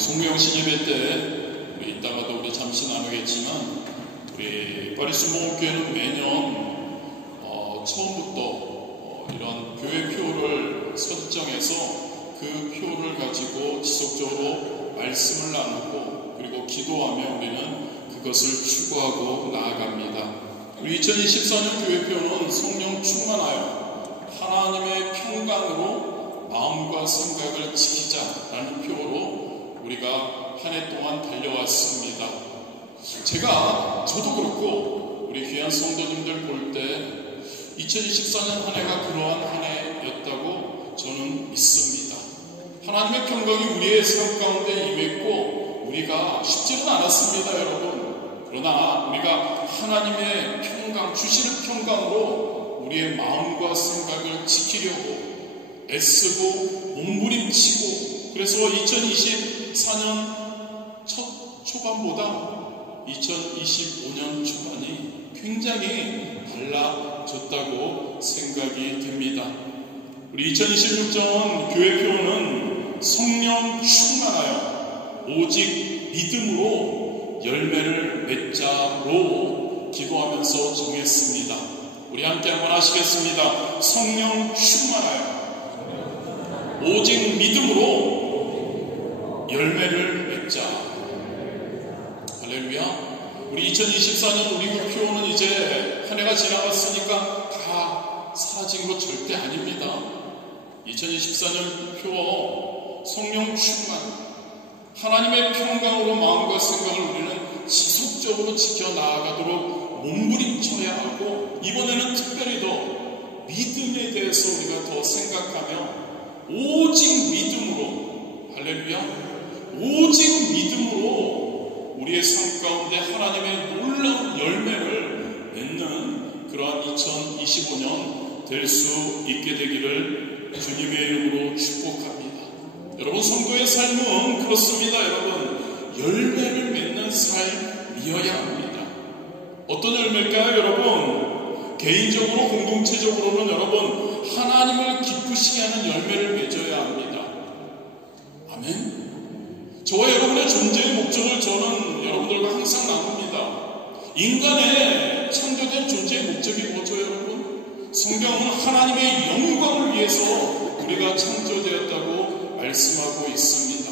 송구영신 예배 때 우리 이따가도 우리 잠시 나누겠지만 우리 파리스 모험교회는 매년 처음부터 이런 교회표를 설정해서 그 표를 가지고 지속적으로 말씀을 나누고 그리고 기도하며 우리는 그것을 추구하고 나아갑니다. 우리 2024년 교회표는 성령 충만하여 하나님의 평강으로 마음과 생각을 지키자라는 표로 우리가 한 해 동안 달려왔습니다. 저도 그렇고 우리 귀한 성도님들 볼 때 2024년 한 해가 그러한 한 해였다고 저는 믿습니다. 하나님의 평강이 우리의 삶 가운데 임했고 우리가 쉽지는 않았습니다, 여러분. 그러나 우리가 하나님의 평강, 주시는 평강으로 우리의 마음과 생각을 지키려고 애쓰고 몸부림치고 그래서 2024년 첫 초반보다 2025년 초반이 굉장히 달라졌다고 생각이 됩니다. 우리 2026년 교회표는 성령 충만하여 오직 믿음으로 열매를 맺자로 기도하면서 정했습니다. 우리 함께 한번 하시겠습니다. 성령 충만하여 오직 믿음으로 열매를 맺자. 할렐루야. 우리 2024년 우리 교회는 이제 한 해가 지나갔으니까 다 사라진 것 절대 아닙니다. 2024년 표 성령 충만 하나님의 평강으로 마음과 생각을 우리는 지속적으로 지켜나가도록 몸부림쳐야 하고 이번에는 특별히 더 믿음에 대해서 우리가 더 생각하며 오직 믿음으로 할렐루야 오직 믿음으로 우리의 삶 가운데 하나님의 놀라운 열매를 맺는 그러한 2025년 될 수 있게 되기를 주님의 이름으로 축복합니다. 여러분 성도의 삶은 그렇습니다. 여러분 열매를 맺는 삶이어야 합니다. 어떤 열매일까요? 여러분 개인적으로 공동체적으로는 여러분 하나님을 기쁘시게 하는 열매를 맺어야 합니다. 아멘. 저와 여러분의 존재의 목적을 저는 여러분들과 항상 나눕니다. 인간의 창조된 존재의 목적이 뭐죠, 여러분? 성경은 하나님의 영광을 위해서 우리가 창조되었다고 말씀하고 있습니다.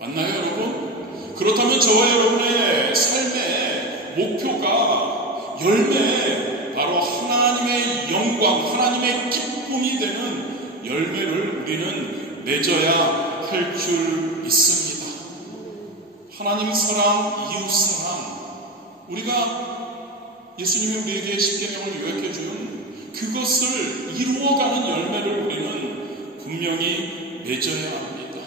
맞나요, 여러분? 그렇다면 저와 여러분의 삶의 목표가 열매, 바로 하나님의 영광, 하나님의 기쁨이 되는 열매를 우리는 맺어야 할 줄 믿습니다. 하나님 사랑, 이웃 사랑, 우리가 예수님이 우리에게 십계명을 요약해 준 그것을 이루어가는 열매를 우리는 분명히 맺어야 합니다.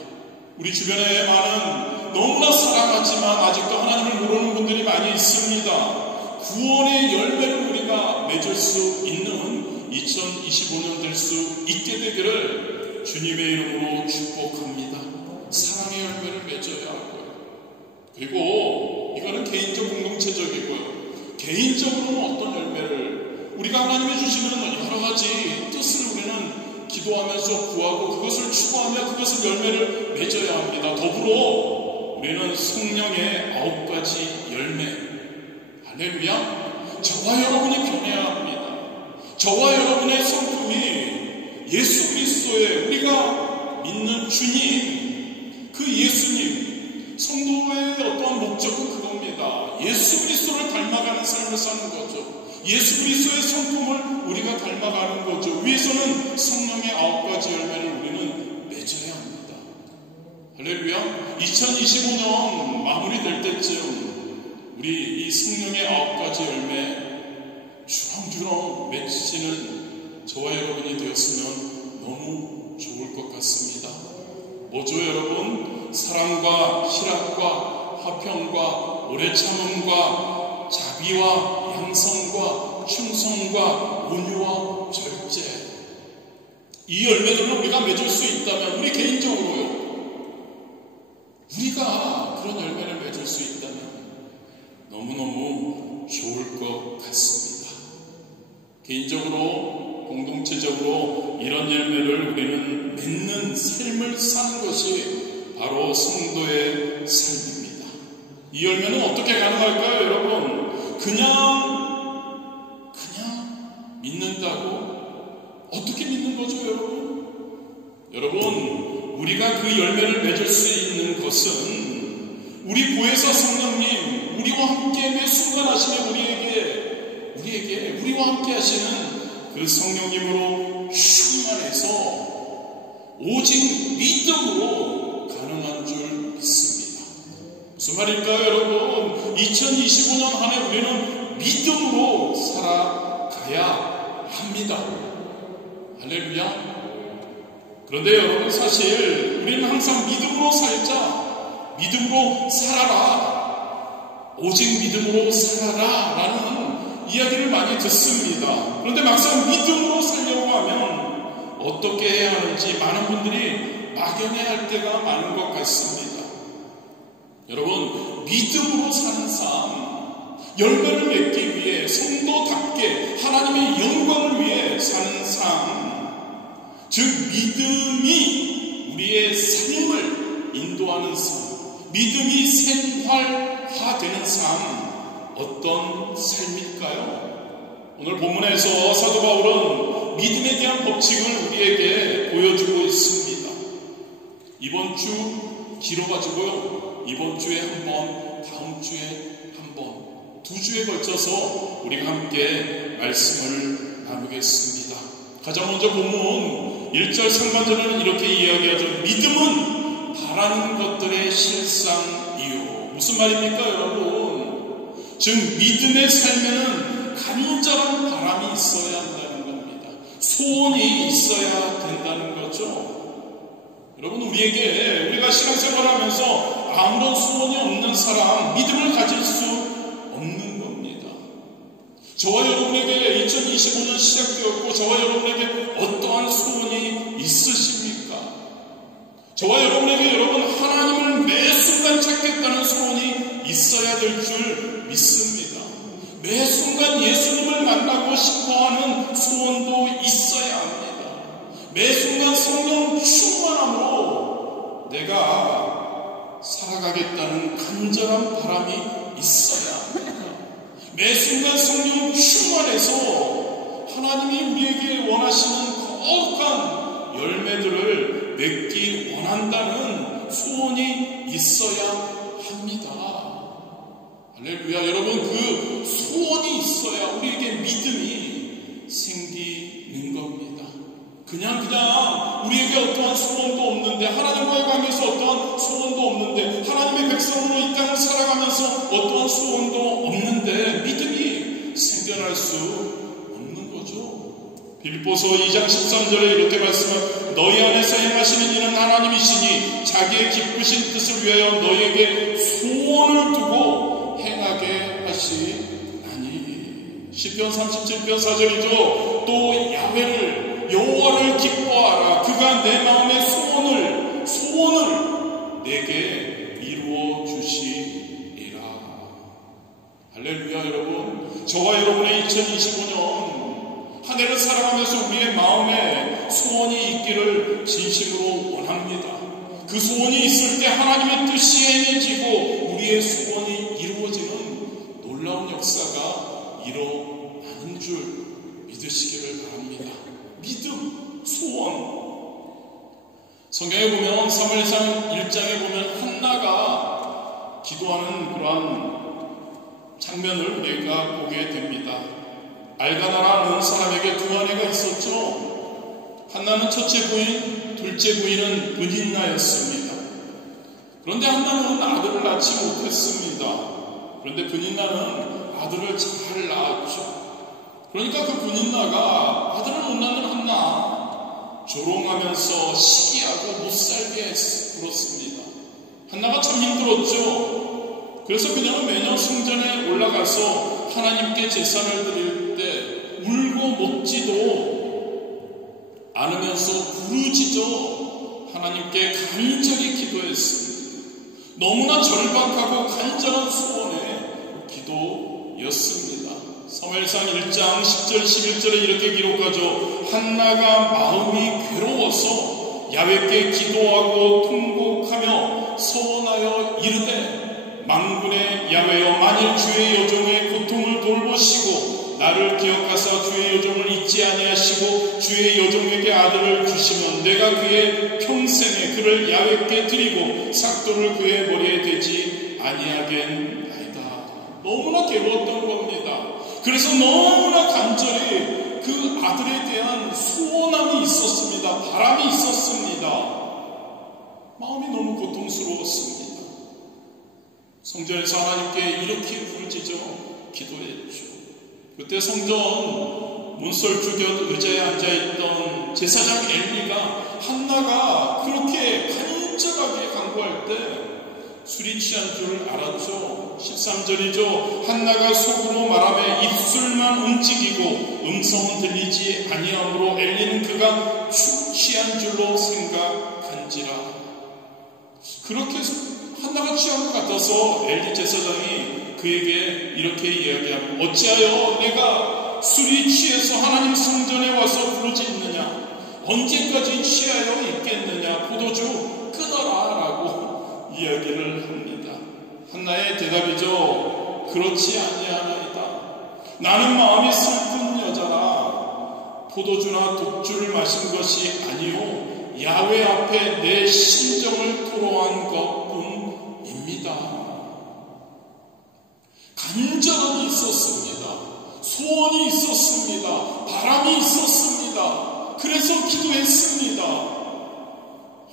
우리 주변에 많은 너무나 사랑하지만 아직도 하나님을 모르는 분들이 많이 있습니다. 구원의 열매를 우리가 맺을 수 있는 2025년 될 수 있게 되기를 주님의 이름으로 축복합니다. 사랑의 열매를 맺어야 하고요. 그리고 이거는 개인적 공동체적이고요. 개인적으로는 어떤 열매를 우리가 하나님이 주시는 여러 가지 뜻을 우리는 기도하면서 구하고 그것을 추구하며 그것을 열매를 맺어야 합니다. 더불어 우리는 성령의 9가지 열매 할렐루야. 저와 여러분이 변해야 합니다. 저와 여러분의 성품이 예수 그리스도의 우리가 믿는 주님 그 예수님 성도의 어떠한 목적은 그겁니다. 예수 그리스도를 닮아가는 삶을 사는 거죠. 예수 그리스도의 성품을 우리가 닮아가는 거죠. 위에서는 성령의 9가지 열매를 우리는 맺어야 합니다. 할렐루야. 2025년 마무리될 때쯤 우리 이 성령의 9가지 열매 주렁주렁 맺히는 저와 여러분이 되었으면 너무 좋을 것 같습니다. 뭐죠 여러분? 사랑과 희락과 화평과 오래 참음과 자비와 양성과 충성과 온유와 절제 이 열매들을 우리가 맺을 수 있다면 우리 개인적으로요 우리가 그런 열매를 맺을 수 있다면 너무너무 좋을 것 같습니다. 개인적으로 공동체적으로 이런 열매를 우리는 맺는 삶을 사는 것이 바로 성도의 삶입니다. 이 열매는 어떻게 가능할까요, 여러분? 그냥 믿는다고? 어떻게 믿는 거죠, 여러분? 여러분, 우리가 그 열매를 맺을 수 있는 것은 우리 보혜사 성령님, 우리와 함께 매 순간 하시며 우리에게 우리와 함께 하시는 그 성령님으로 충만해서 오직 믿음으로 가능한 줄 믿습니다. 무슨 말일까요, 여러분? 2025년 한 해 우리는 믿음으로 살아가야 합니다. 할렐루야. 그런데 여러분, 사실 우리는 항상 믿음으로 살자, 믿음으로 살아라, 오직 믿음으로 살아라 라는 이야기를 많이 듣습니다. 그런데 막상 믿음으로 살려고 하면 어떻게 해야 하는지 많은 분들이 막연해할 때가 많은 것 같습니다. 여러분, 믿음으로 사는 삶, 열매를 맺기 위해 성도답게 하나님의 영광을 위해 사는 삶, 즉 믿음이 우리의 삶을 인도하는 삶, 믿음이 생활화되는 삶, 어떤 삶일까요? 오늘 본문에서 사도 바울은 믿음에 대한 법칙을 우리에게 보여주고 있습니다. 이번 주 길어가지고요, 이번 주에 한 번, 다음 주에 한 번, 2주에 걸쳐서 우리가 함께 말씀을 나누겠습니다. 가장 먼저 본문 1절 상반절에는 이렇게 이야기하죠. 믿음은 바라는 것들의 실상이요. 무슨 말입니까, 여러분? 즉 믿음의 삶에는 간절한 바람이 있어야 한다는 겁니다. 소원이 있어야 된다는 거죠. 여러분, 우리가 신앙생활하면서 아무런 소원이 없는 사람, 믿음을 가질 수 없는 겁니다. 저와 여러분에게 2025년 시작되었고 저와 여러분에게 어떠한 소원이 있으십니까? 저와 여러분에게 여러분 하나님을 매 순간 찾겠다는 소원이 있어야 될 줄 믿습니다. 매 순간 예수님을 만나고 싶어하는 소원도 있어야 합니다. 매 순간 성령 충만함으로 내가 살아가겠다는 간절한 바람이 있어야 합니다. 매 순간 성령 충만해서 하나님이 우리에게 원하시는 거룩한 열매들을 맺기 원한다는 소원이 있어야 합니다. 할렐루야. 여러분, 그 소원이 있어야 우리에게 믿음이 생기는 겁니다. 그냥 우리에게 어떠한 소원도 없는데, 하나님과의 관계에서 어떠한 소원도 없는데, 하나님의 백성으로 이 땅을 살아가면서 어떠한 소원도 없는데 믿음이 생겨날 수 없는 거죠. 빌립보서 2장 13절에 이렇게 말씀하면 너희 안에서 행하시는 이는 하나님이시니 자기의 기쁘신 뜻을 위하여 너희에게 소원을 두고 행하게 하시나니. 시편 37편 4절이죠. 또 여호와를 기뻐하라. 그가 내 마음의 소원을 내게 이루어 주시리라. 할렐루야. 여러분, 저와 여러분의 2025년 한 해를 살아가면서 우리의 마음에 소원이 있기를 진심으로 원합니다. 그 소원이 있을 때 하나님의 뜻이 행해지고 우리의 소원이 이루어지는 놀라운 역사가 일어나는 줄 믿으시기를 바랍니다. 믿음, 소원. 성경에 보면 사무엘상 1장에 보면 한나가 기도하는 그러한 장면을 우리가 보게 됩니다. 알가나라는 사람에게 두 아내가 있었죠. 한나는 첫째 부인, 둘째 부인은 브닌나였습니다. 그런데 한나는 아들을 낳지 못했습니다. 그런데 브닌나는 아들을 잘 낳았죠. 그러니까 그 브닌나가 아들을 못 낳는 한나 조롱하면서 시기하고 못살게 굴었습니다. 한나가 참 힘들었죠. 그래서 그녀는 매년 성전에 올라가서 하나님께 제사를 드릴 때 울고 먹지도 않으면서 부르짖어 하나님께 간절히 기도했습니다. 너무나 절박하고 간절한 소원의 기도였습니다. 사무엘상 1장 10절 11절에 이렇게 기록하죠. 한나가 마음이 괴로워서 야훼께 기도하고 통곡하며 서원하여 이르되 만군의 야훼여 만일 주의 여종의 고통을 돌보시고 나를 기억하사 주의 여종을 잊지 아니하시고 주의 여종에게 아들을 주시면 내가 그의 평생에 그를 야훼께 드리고 삭도를 그의 머리에 대지 아니하겠나이다. 너무나 괴로웠던 겁니다. 그래서 너무나 간절히 그 아들에 대한 소원함이 있었습니다. 바람이 있었습니다. 마음이 너무 고통스러웠습니다. 성전에서 하나님께 이렇게 부르짖어 기도했죠. 그때 성전 문설주 곁 의자에 앉아있던 제사장 엘리가 한나가 그렇게 간절하게 간구할 때 술이 취한 줄 알았죠. 13절이죠. 한나가 속으로 말하며 입술만 움직이고 음성은 들리지 아니하므로 엘리는 그가 축 취한 줄로 생각한지라. 그렇게 한나가 취한 것 같아서 엘리 제사장이 그에게 이렇게 이야기하고 어찌하여 내가 술이 취해서 하나님 성전에 와서 부르짖느냐? 언제까지 취하여 있겠느냐? 포도주 끊어라 라고 이야기를 합니다. 한나의 대답이죠. 그렇지 아니하나이다. 나는 마음이 슬픈 여자라. 포도주나 독주를 마신 것이 아니요 야훼 앞에 내 심정을 토로한 것뿐입니다. 간절함이 있었습니다. 소원이 있었습니다. 바람이 있었습니다. 그래서 기도했습니다.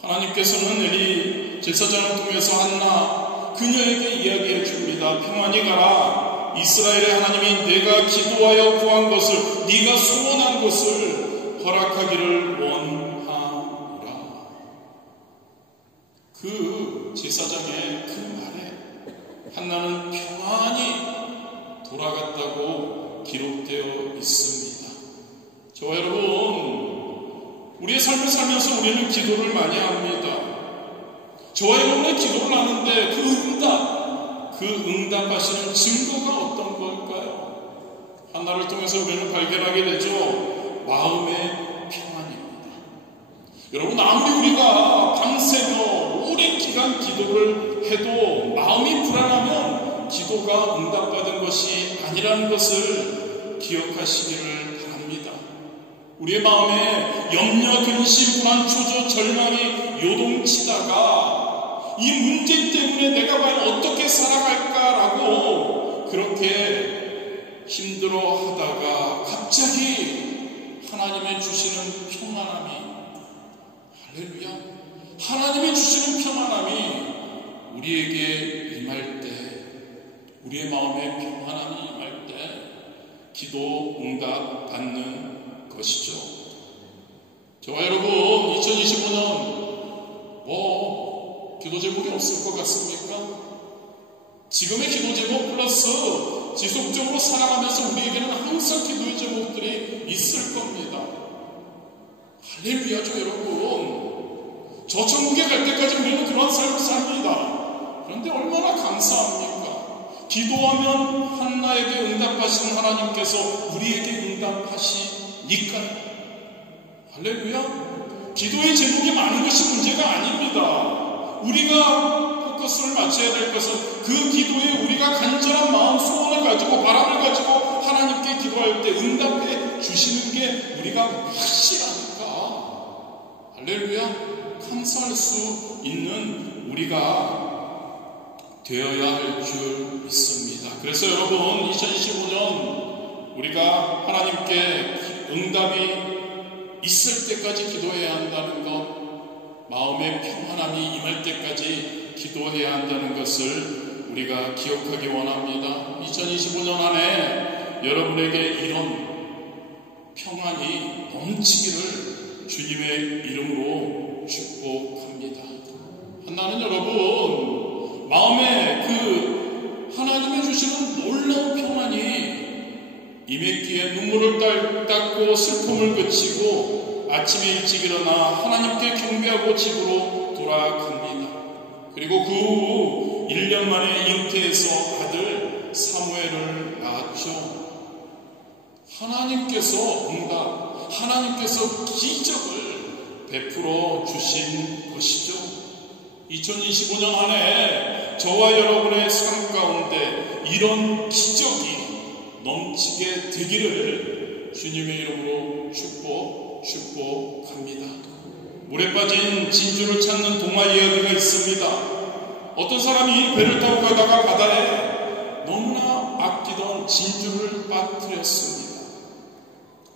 하나님께서는 엘리 제사장을 통해서 한나 그녀에게 이야기해 줍니다. 평안히 가라. 이스라엘의 하나님이 내가 기도하여 구한 것을 네가 소원한 것을 허락하기를 원하노라. 그 제사장의 그 말에 한나는 평안히 돌아갔다고 기록되어 있습니다. 저와 여러분, 우리의 삶을 살면서 우리는 기도를 많이 합니다. 저와 여러분의 기도를 하는데 그 응답하시는 증거가 어떤 걸까요? 한나를 통해서 우리는 발견하게 되죠. 마음의 평안입니다. 여러분, 아무리 우리가 밤새며 오랜 기간 기도를 해도 마음이 불안하면 기도가 응답받은 것이 아니라는 것을 기억하시기를 바랍니다. 우리의 마음에 염려, 근심, 불안, 초조, 절망이 요동치다가 이 문제 때문에 내가 과연 어떻게 살아갈까라고 그렇게 힘들어하다가 갑자기 하나님의 주시는 평안함이, 할렐루야, 하나님의 주시는 평안함이 우리에게 임할 때, 우리의 마음에 평안함이 임할 때 기도 응답 받는 것이죠. 저와 여러분, 2025년 기도 제목이 없을 것 같습니까? 지금의 기도 제목 플러스 지속적으로 살아가면서 우리에게는 항상 기도의 제목들이 있을 겁니다. 할렐루야죠, 여러분. 저 천국에 갈 때까지 우리는 그런 삶을 삽니다. 그런데 얼마나 감사합니까? 기도하면 한나에게 응답하시는 하나님께서 우리에게 응답하시니까. 할렐루야. 기도의 제목이 많은 것이 문제가 아닙니다. 우리가 포커스를 맞춰야 될 것은 그 기도에 우리가 간절한 마음, 소원을 가지고 바람을 가지고 하나님께 기도할 때 응답해 주시는 게 우리가 확실하니까. 할렐루야. 감사할 수 있는 우리가 되어야 할 줄 믿습니다. 그래서 여러분, 2025년 우리가 하나님께 응답이 있을 때까지 기도해야 한다는 것, 마음의 평안함이 임할 때까지 기도해야 한다는 것을 우리가 기억하기 원합니다. 2025년 안에 여러분에게 이런 평안이 넘치기를 주님의 이름으로 축복합니다. 한나는 여러분, 마음에 그 하나님이 주시는 놀라운 평안이 임했기에 눈물을 닦고 슬픔을 그치고 아침에 일찍 일어나 하나님께 경배하고 집으로 돌아갑니다. 그리고 그 후 1년 만에 잉태해서 아들 사무엘을 낳았죠. 하나님께서 응답, 하나님께서 기적을 베풀어 주신 것이죠. 2025년 한 해 저와 여러분의 삶 가운데 이런 기적이 넘치게 되기를 주님의 이름으로 축복합니다. 물에 빠진 진주를 찾는 동화 이야기가 있습니다. 어떤 사람이 배를 타고 가다가 바다에 너무나 아끼던 진주를 빠뜨렸습니다.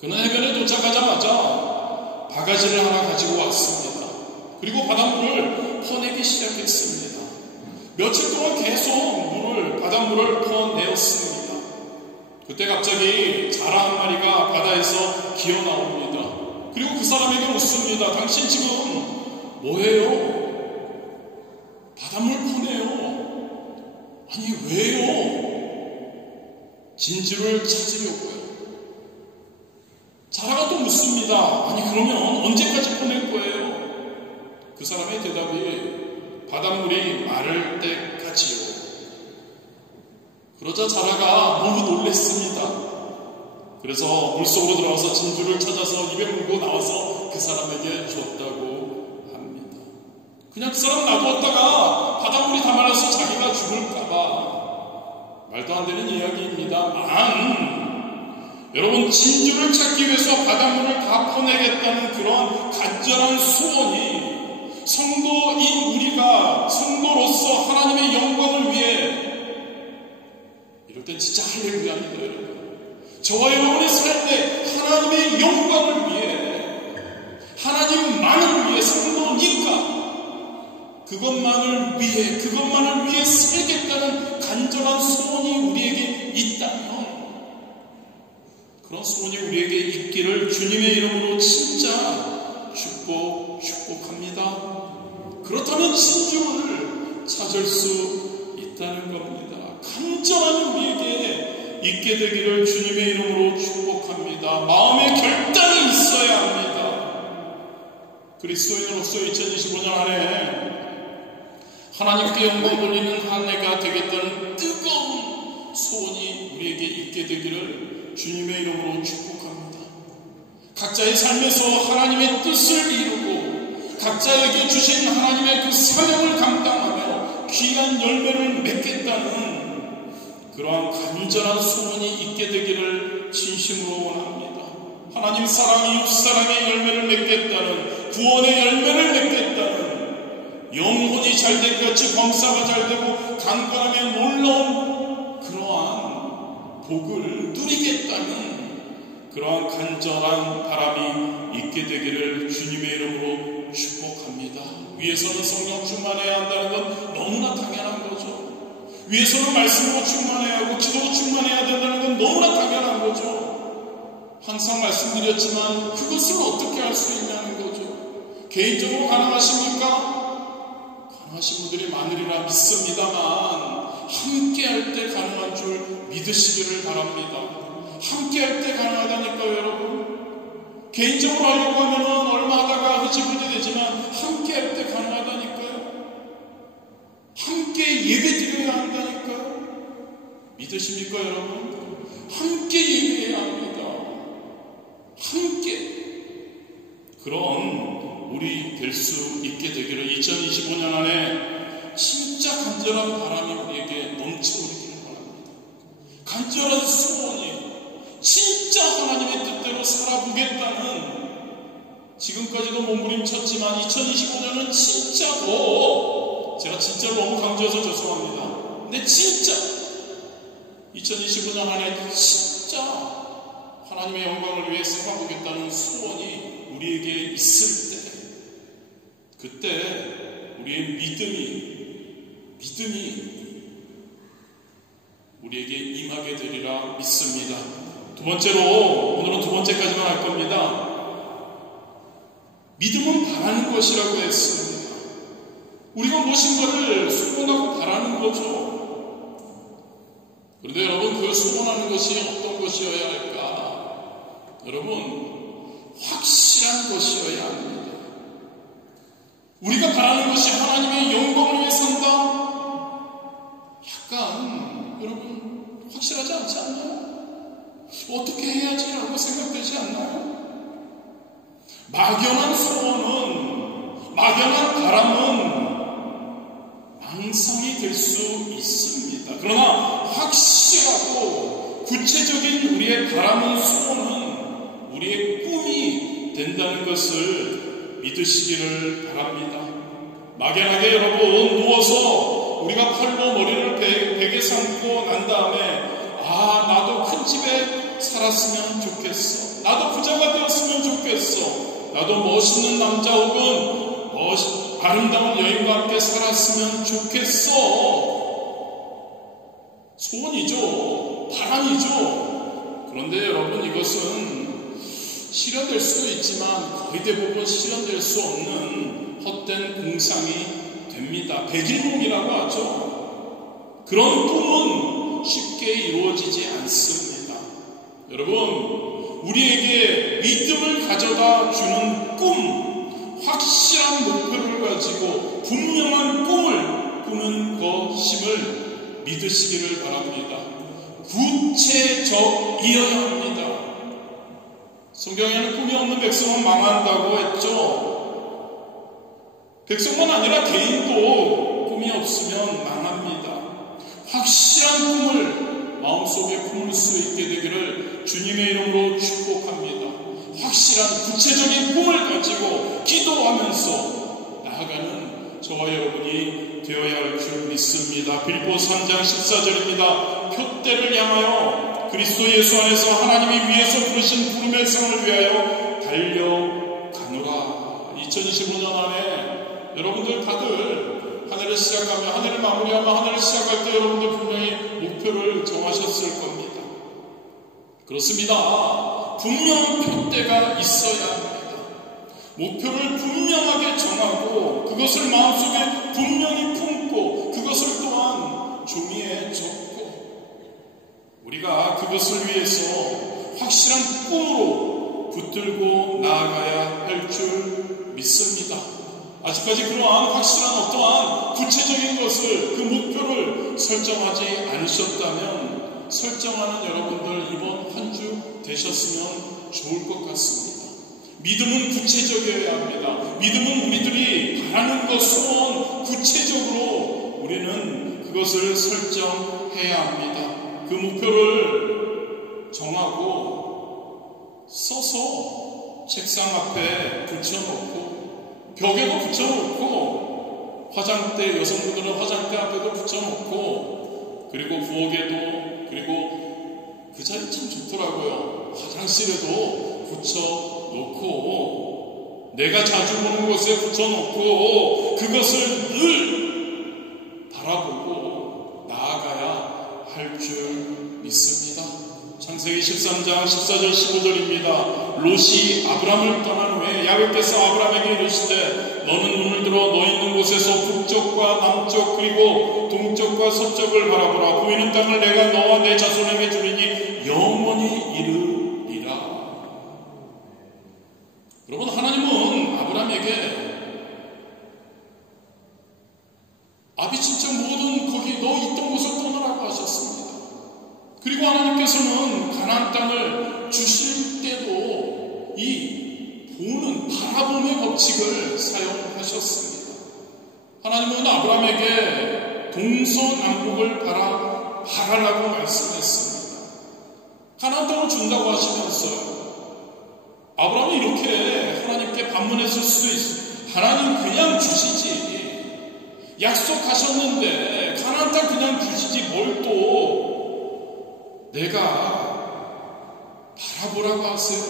그는 해변에 도착하자마자 바가지를 하나 가지고 왔습니다. 그리고 바닷물을 퍼내기 시작했습니다. 며칠 동안 계속 바닷물을 퍼내었습니다. 그때 갑자기 자라 한 마리가 바다에서 기어 나옵니다. 그리고 그 사람에게 묻습니다. 당신 지금 뭐해요? 바닷물 퍼내요. 아니 왜요? 진주를 찾으려고요. 자라가 또 묻습니다. 아니 그러면 언제까지 퍼낼 거예요? 그 사람의 대답이 바닷물이 마를 때까지요. 그러자 자라가 너무 놀랐습니다. 그래서 물속으로 들어가서 진주를 찾아서 입에 물고 나와서 그 사람에게 줬다고 합니다. 그냥 그 사람 놔두었다가 바닷물이 다 말라서 자기가 죽을까봐 말도 안 되는 이야기입니다만 여러분 진주를 찾기 위해서 바닷물을 다 퍼내겠다는 그런 간절한 소원이 성도인 우리가 성도로서 하나님의 영광을 위해 이럴 땐 진짜 할렐루야입니다. 여러분 저와 여러분의 삶에 하나님의 영광을 위해 하나님만을 위해 성도니까 그것만을 위해 살겠다는 간절한 소원이 우리에게 있다면 그런 소원이 우리에게 있기를 주님의 이름으로 진짜 축복합니다. 그렇다면 진주를 찾을 수 있다는 겁니다. 간절한 우리에게 있게 되기를 주님의 이름으로 축복합니다. 마음의 결단이 있어야 합니다. 그리스도인으로서 2025년 한 해 하나님께 영광 돌리는 한 해가 되겠다는 뜨거운 소원이 우리에게 있게 되기를 주님의 이름으로 축복합니다. 각자의 삶에서 하나님의 뜻을 이루고 각자에게 주신 하나님의 그 사명을 감당하며 귀한 열매를 맺겠다는 그러한 간절한 소원이 있게 되기를 진심으로 원합니다. 하나님 사랑, 이웃 사랑의 열매를 맺겠다는 구원의 열매를 맺겠다는 영혼이 잘된 것이 범사가 잘되고 강건하며 놀라운 그러한 복을 누리겠다는 그러한 간절한 바람이 있게 되기를 주님의 이름으로 축복합니다. 위에서는 성령 충만해야 한다는 건 너무나 당연한 거죠. 위에서는 말씀으로 충만해야 하고 기도로 충만해야 된다는 건 너무나 당연한 거죠. 항상 말씀드렸지만 그것을 어떻게 할 수 있냐는 거죠. 개인적으로 가능하십니까? 가능하신 분들이 많으리라 믿습니다만 함께 할 때 가능한 줄 믿으시기를 바랍니다. 함께 할 때 가능하다니까요, 여러분. 개인적으로 하려고 하면 얼마 하다가 흐지부지 되지만 함께 할 때 가능하다니까요. 함께 예배 드려야 한다니까요. 믿으십니까, 여러분? 함께 예배해야 합니다. 함께. 그런 우리 될 수 있게 되기를 2025년 안에 진짜 간절한 바람이 우리에게 넘쳐오기를 바랍니다. 간절한 소원이 진짜 하나님의 뜻대로 살아보겠다는 지금까지도 몸부림쳤지만 2025년은 진짜 더 제가 진짜로 너무 강조해서 죄송합니다. 근데 진짜 2025년 안에 진짜 하나님의 영광을 위해 살아보겠다는 소원이 우리에게 있을 때 그때 우리의 믿음이 우리에게 임하게 되리라 믿습니다. 두 번째로 오늘은 두 번째까지만 할 겁니다. 믿음은 바라는 것이라고 했습니다. 우리가 무엇인가를 소원하고 바라는 거죠. 그런데 여러분 그 소원하는 것이 어떤 것이어야 할까? 여러분 확실한 것이어야 합니다. 우리가 바라는 것이 하나님의 영광을 위해 산다? 약간 여러분 확실하지 않지 않나요? 어떻게 해야지라고 생각되지 않나요? 막연한 소원은 막연한 바람은 망상이 될 수 있습니다. 그러나 확실하고 구체적인 우리의 바람은 소원은 우리의 꿈이 된다는 것을 믿으시기를 바랍니다. 막연하게 여러분 누워서 우리가 팔로 머리를 베개 삼고 난 다음에 나도 큰 집에 살았으면 좋겠어. 나도 부자가 되었으면 좋겠어. 나도 멋있는 남자 혹은 아름다운 여인과 함께 살았으면 좋겠어. 소원이죠. 바람이죠. 그런데 여러분 이것은 실현될 수도 있지만 거의 대부분 실현될 수 없는 헛된 공상이 됩니다. 백일몽이라고 하죠. 그런 꿈은 쉽게 이루어지지 않습니다. 여러분, 우리에게 믿음을 가져다 주는 꿈, 확실한 목표를 가지고 분명한 꿈을 꾸는 것임을 믿으시기를 바랍니다. 구체적이어야 합니다. 성경에는 꿈이 없는 백성은 망한다고 했죠. 백성만 아니라 개인도 꿈이 없으면 망합니다. 확실한 꿈을 마음속에 품을 수 있게 되기를 주님의 이름으로 축복합니다. 확실한 구체적인 꿈을 가지고 기도하면서 나아가는 저와 여러분이 되어야 할 줄 믿습니다. 빌보 3장 14절입니다. 표대를 향하여 그리스도 예수 안에서 하나님이 위에서 부르신 부름의 상을 위하여 달려가노라. 2025년 안에 여러분들 다들 한 해를 시작하며 한 해를 마무리하며 한 해를 시작할 때 여러분들 분명히 목표를 정하셨을 겁니다. 그렇습니다. 분명한 표대가 있어야 합니다. 목표를 분명하게 정하고 그것을 마음속에 분명히 품고 그것을 또한 종이에 적고 우리가 그것을 위해서 확실한 꿈으로 붙들고 나아가야 할 줄 믿습니다. 아직까지 그러한 확실한 어떠한 구체적인 것을 그 목표를 설정하지 않으셨다면 설정하는 여러분들 이번 한 주 되셨으면 좋을 것 같습니다. 믿음은 구체적이어야 합니다. 믿음은 우리들이 바라는 것, 소원, 구체적으로 우리는 그것을 설정해야 합니다. 그 목표를 정하고 써서 책상 앞에 붙여놓고 벽에도 붙여놓고 화장대, 여성분들은 화장대 앞에도 붙여놓고 그리고 부엌에도 그리고 그 자리 참 좋더라고요. 화장실에도 붙여놓고 내가 자주 보는 곳에 붙여놓고 그것을 늘 바라보고 나아가야 할 줄 믿습니다. 창세기 13장 14절 15절입니다. 롯이 아브람을 떠난 후에 야훼께서 아브람에게 이르시되 너는 눈을 들어 너 있는 곳에서 북쪽과 남쪽 그리고 동쪽과 서쪽을 바라보라. 보이는 땅을 내가 너와 내 자손에게 주리니 영원히 이르리라. 여러분, 하나님은 아브람에게 아비친척 모든 거기 너 있던 곳을 떠나라고 하셨습니다. 그리고 하나님께서는 가나안 땅을 주실 때도 이 보는 바라봄의 법칙을 사용하셨습니다. 하나님은 아브람에게 동서남북을 바라라고 말씀했습니다. 가나안 땅을 준다고 하시면서요. 아브람은 이렇게 하나님께 반문했을 수도 있습니다. 하나님 그냥 주시지. 약속하셨는데 가나안 땅 그냥 주시지 뭘 또 내가 바라보라고 하세요.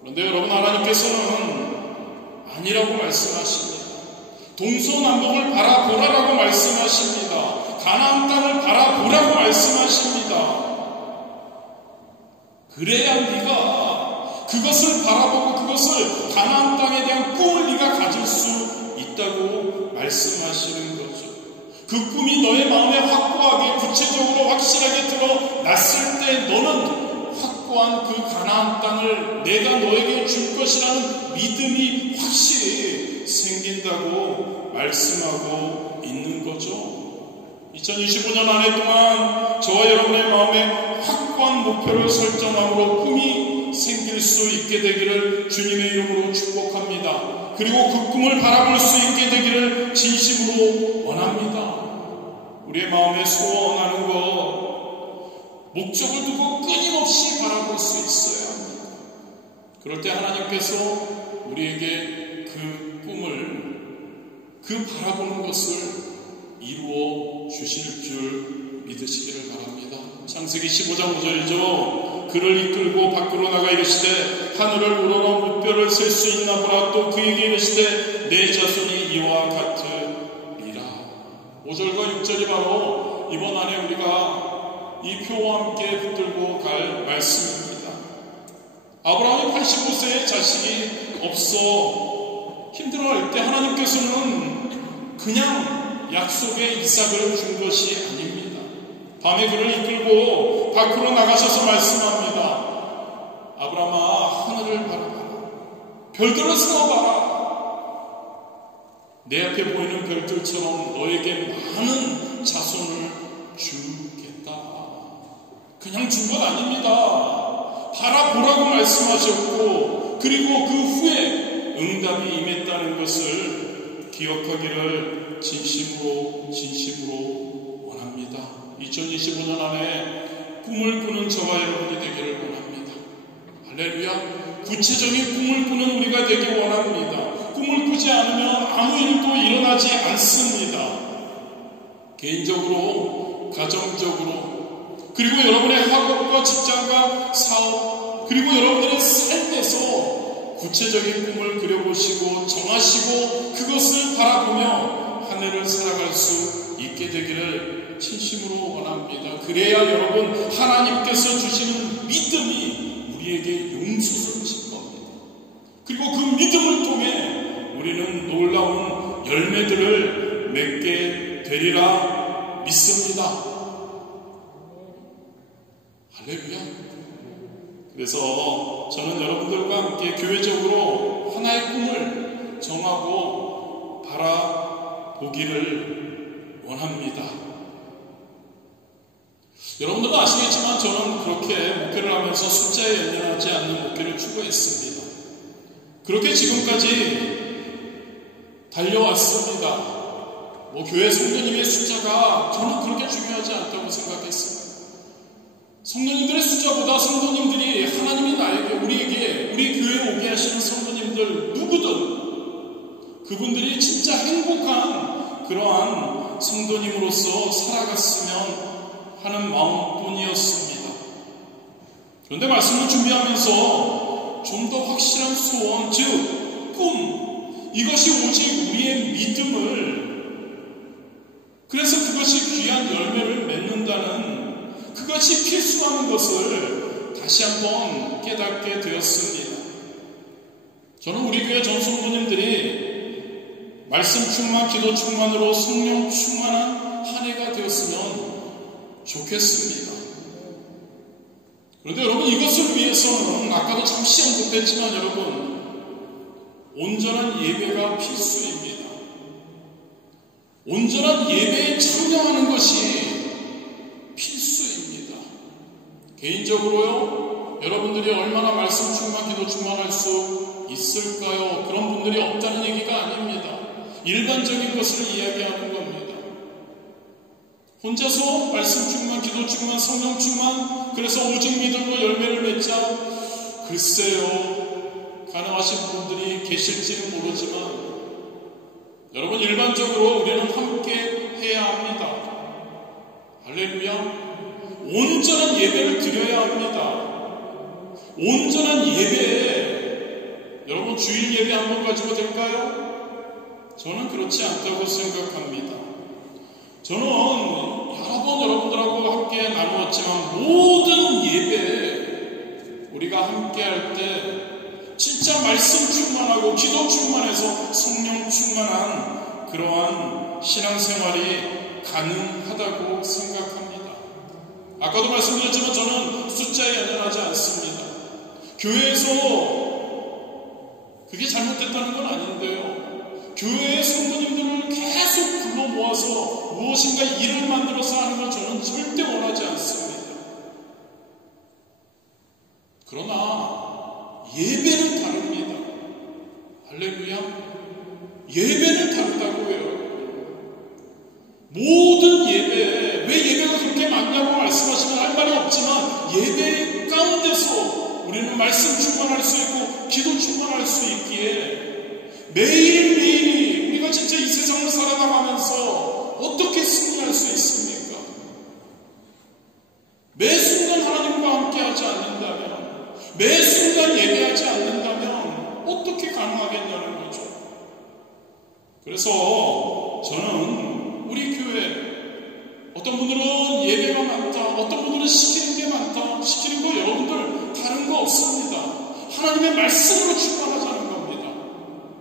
그런데 여러분, 하나님께서는 아니라고 말씀하십니다. 동서남북을 바라보라라고 말씀하십니다. 가나안 땅을 바라보라고 말씀하십니다. 그래야 네가 그것을 바라보고 그것을 가나안 땅에 대한 꿈을 네가 가질 수 있다고 말씀하시는 거죠. 그 꿈이 너의 마음에 확고하게 구체적으로 확실하게 드러났을 때 너는 확고한 그 가나안 땅을 내가 너에게 줄 것이라는 믿음이 확실히 생긴다고 말씀하고 있는 거죠. 2025년 한 해 동안 저와 여러분의 마음에 확고한 목표를 설정함으로 꿈이 생길 수 있게 되기를 주님의 이름으로 축복합니다. 그리고 그 꿈을 바라볼 수 있게 되기를 진심으로 원합니다. 우리의 마음에 소원하는 것, 목적을 두고 끊임없이 바라볼 수 있어야 합니다. 그럴 때 하나님께서 우리에게 그 꿈을, 그 바라보는 것을 이루어 주실 줄 믿으시기를 바랍니다. 창세기 15장 5절이죠. 그를 이끌고 밖으로 나가 이르시되 하늘을 우러러 무뼈를 셀 수 있나 보라. 또 그에게 이르시되 내 자손이 이와 같으리라. 5절과 6절이 바로 이번 안에 우리가 이 표와 함께 붙들고 갈 말씀입니다. 아브라함이 85세에 자식이 없어 힘들어할 때 하나님께서는 그냥 약속의 이삭을 준 것이 아닙니다. 밤에 그를 이끌고 밖으로 나가셔서 말씀합니다. 아브라함아, 하늘을 바라봐라. 별들을 세어봐라. 내 앞에 보이는 별들처럼 너에게 많은 자손을 주겠다. 그냥 준 건 아닙니다. 바라보라고 말씀하셨고, 그리고 그 후에 응답이 임했다는 것을 기억하기를 진심으로 원합니다. 2025년 안에 꿈을 꾸는 저와 여러분이 되기를 원합니다. 할렐루야. 구체적인 꿈을 꾸는 우리가 되길 원합니다. 꿈을 꾸지 않으면 아무 일도 일어나지 않습니다. 개인적으로, 가정적으로, 그리고 여러분의 학업과 직장과 사업, 그리고 여러분들의 삶에서 구체적인 꿈을 그려보시고 정하시고 그것을 바라보며 한 해를 살아갈 수 있게 되기를 진심으로 원합니다. 그래야 여러분, 하나님께서 주시는 믿음이 우리에게 용솟을 겁니다. 그리고 그 믿음을 통해 우리는 놀라운 열매들을 맺게 되리라 믿습니다. 할렐루야. 그래서 저는 여러분들과 함께 교회적으로 하나의 꿈을 정하고 바라보기를 원합니다. 여러분들도 아시겠지만 저는 그렇게 목회를 하면서 숫자에 연연하지 않는 목회를 추구했습니다. 그렇게 지금까지 달려왔습니다. 교회 성도님의 숫자가 저는 그렇게 중요하지 않다고 생각했습니다. 성도님들의 숫자보다 성도님들이 하나님이 나에게, 우리에게, 우리 교회에 오게 하시는 성도님들 누구든 그분들이 진짜 행복한 그러한 성도님으로서 살아갔으면 하는 마음뿐이었습니다. 그런데 말씀을 준비하면서 좀 더 확실한 소원, 즉 꿈, 이것이 오직 우리의 믿음을, 그래서 그것이 귀한 열매를 맺는다는, 그것이 필수라는 것을 다시 한번 깨닫게 되었습니다. 저는 우리 교회 전 성도님들이 말씀 충만, 기도 충만으로 성령 충만한 한 해가 되었으면 좋겠습니다. 그런데 여러분, 이것을 위해서는 아까도 잠시 언급했지만 여러분, 온전한 예배가 필수입니다. 온전한 예배에 참여하는 것이 필수입니다. 개인적으로요, 여러분들이 얼마나 말씀 충만, 기도 충만할 수 있을까요? 그런 분들이 없다는 얘기가 아닙니다. 일반적인 것을 이야기하는 겁니다. 혼자서 말씀 충만, 기도 충만, 성령 충만, 그래서 오직 믿음으로 열매를 맺자. 글쎄요, 가능하신 분들이 계실지는 모르지만 여러분, 일반적으로 우리는 함께 해야 합니다. 할렐루야. 온전한 예배를 드려야 합니다. 온전한 예배에 여러분, 주일 예배 한 번 가지고 될까요? 저는 그렇지 않다고 생각합니다. 저는 여러 번 여러분들하고 함께 나누었지만 모든 예배에 우리가 함께 할 때 진짜 말씀 충만하고 기도 충만해서 성령 충만한 그러한 신앙생활이 가능하다고 생각합니다. 아까도 말씀드렸지만 저는 숫자에 연연하지 않습니다. 교회에서 그게 잘못됐다는 건 아닌데요, 교회의 성도님들을 계속 불러 모아서 무엇인가 일을 만들어서 하는 건 저는 절대 원하지 않습니다. 그러나 예배는 다릅니다. 할렐루야. 예배는 다르다고 해요. 모든 예배, 왜 예배가 그렇게 많냐고 말씀하시면 할 말이 없지만 예배 가운데서 우리는 말씀 충만할 수 있고 기도 충만할 수 있기에 매일매일이 우리가 진짜 이 세상을 살아나가면서 어떻게 승리할 수 있습니까? 매 순간 하나님과 함께 하지 않는다면, 매 순간 예배하지 않는다면 어떻게 가능하겠냐는 거죠. 그래서 저는 우리 교회 어떤 분들은 예배가 많다, 어떤 분들은 시키는 게 많다, 시키는 거 여러분들 다른 거 없습니다. 하나님의 말씀으로 충만하자는 겁니다.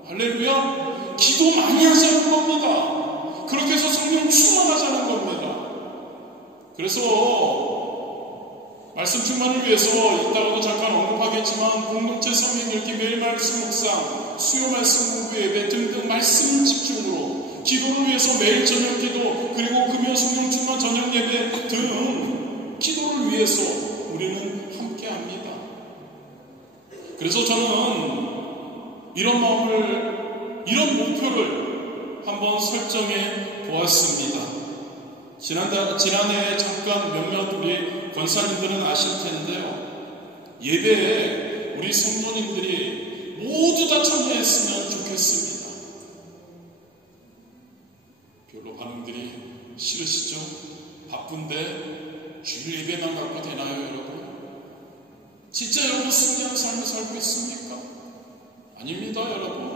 할렐루야. 기도 많이 하자는 겁니다. 그렇게 해서 성령 충만하자는 겁니다. 그래서 말씀 충만을 위해서 이따가도 잠깐 언급하겠지만 공동체 성경 읽기, 매일 말씀 묵상, 수요 말씀 공부 예배 등등 말씀 집중으로 기도를 위해서 매일 저녁 기도, 그리고 금요 성령 충만 저녁 예배 등 기도를 위해서 우리는 함께합니다. 그래서 저는 이런 마음을, 이런 목표를 한번 설정해 보았습니다. 지난해 잠깐 몇몇 우리 권사님들은 아실 텐데요. 예배에 우리 성도님들이 모두 다 참여했으면 좋겠습니다. 별로 반응들이 싫으시죠? 바쁜데 주일 예배만 갖고 되나요, 여러분? 진짜 여러분 승리한 삶을 살고 있습니까? 아닙니다, 여러분.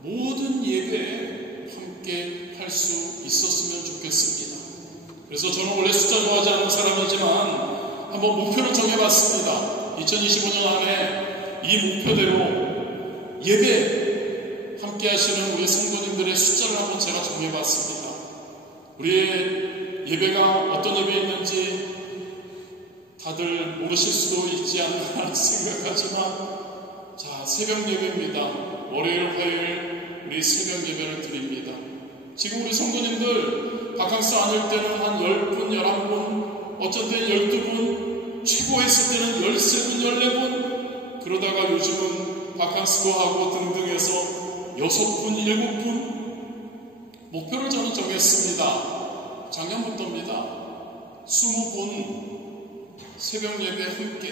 모든 예배에 함께 할 수 있었으면 좋겠습니다. 그래서 저는 원래 숫자 좋아하지 않는 사람이지만 한번 목표를 정해봤습니다. 2025년 안에 이 목표대로 예배 함께 하시는 우리 성도님들의 숫자를 한번 제가 정해봤습니다. 우리의 예배가 어떤 예배였는지 다들 모르실 수도 있지 않나 생각하지만, 자, 새벽 예배입니다. 월요일, 화요일 우리 새벽 예배를 드립니다. 지금 우리 성도님들 바캉스 아닐 때는 한 10분, 11분, 어쩐 때는 12분, 최고 했을 때는 13분, 14분, 그러다가 요즘은 바캉스도 하고 등등 해서 6분, 7분 목표를 저는 정했습니다. 작년부터입니다. 20분 새벽 예배 함께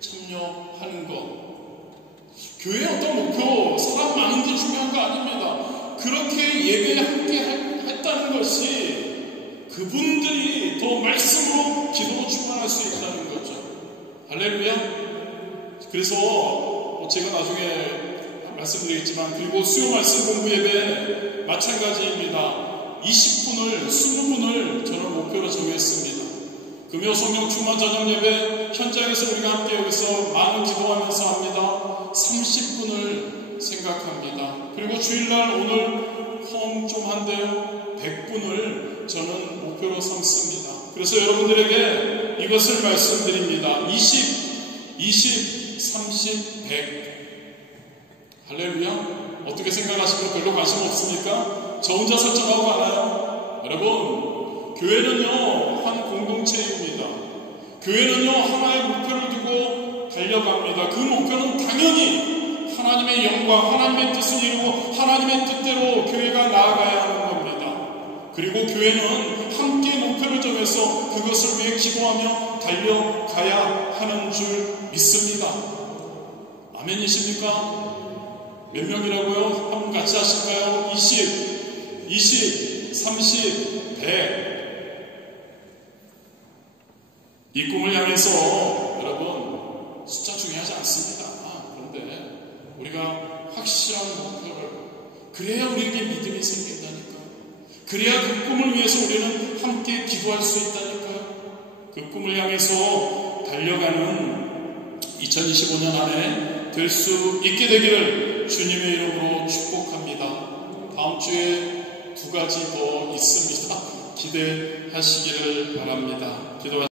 참여하는 것. 교회 어떤 목표, 사람 많은 게 중요한 거 아닙니다. 그렇게 예배에 함께 했다는 것이 그분들이 더 말씀으로 기도로 충만할 수 있다는 거죠. 할렐루야. 그래서 제가 나중에 말씀드리겠지만, 그리고 수요 말씀 공부 예배 마찬가지입니다. 20분을, 20분을 저는 목표로 정했습니다. 금요 성령 충만 저녁 예배 현장에서 우리가 함께 여기서 많은 기도하면서 합니다. 30분을 생각합니다. 그리고 주일날 오늘 홈 좀 한데요, 100분을 저는 목표로 삼습니다. 그래서 여러분들에게 이것을 말씀드립니다. 20, 30, 100. 할렐루야. 어떻게 생각하시면 별로 관심 없습니까? 저 혼자 설정하고 가나요? 여러분, 교회는요 한 공동체입니다. 교회는요 하나의 목표를 두고 달려갑니다. 그 목표는 당연히 하나님의 영광, 하나님의 뜻을 이루고 하나님의 뜻대로 교회가 나아가야 하는 겁니다. 그리고 교회는 함께 목표를 정해서 그것을 위해 기도하며 달려가야 하는 줄 믿습니다. 아멘이십니까? 몇 명이라고요? 한번 같이 하실까요? 20, 30, 100. 이 꿈을 향해서 여러분 숫자 중요하지 않습니다. 그런데 우리가 확실한 목표를, 그래야 우리에게 믿음이 생긴다니까요. 그래야 그 꿈을 위해서 우리는 함께 기도할 수 있다니까요. 그 꿈을 향해서 달려가는 2025년 안에 될 수 있게 되기를 주님의 이름으로 축복합니다. 다음 주에 2가지 더 있습니다. 기대하시기를 바랍니다. 기도하십시오.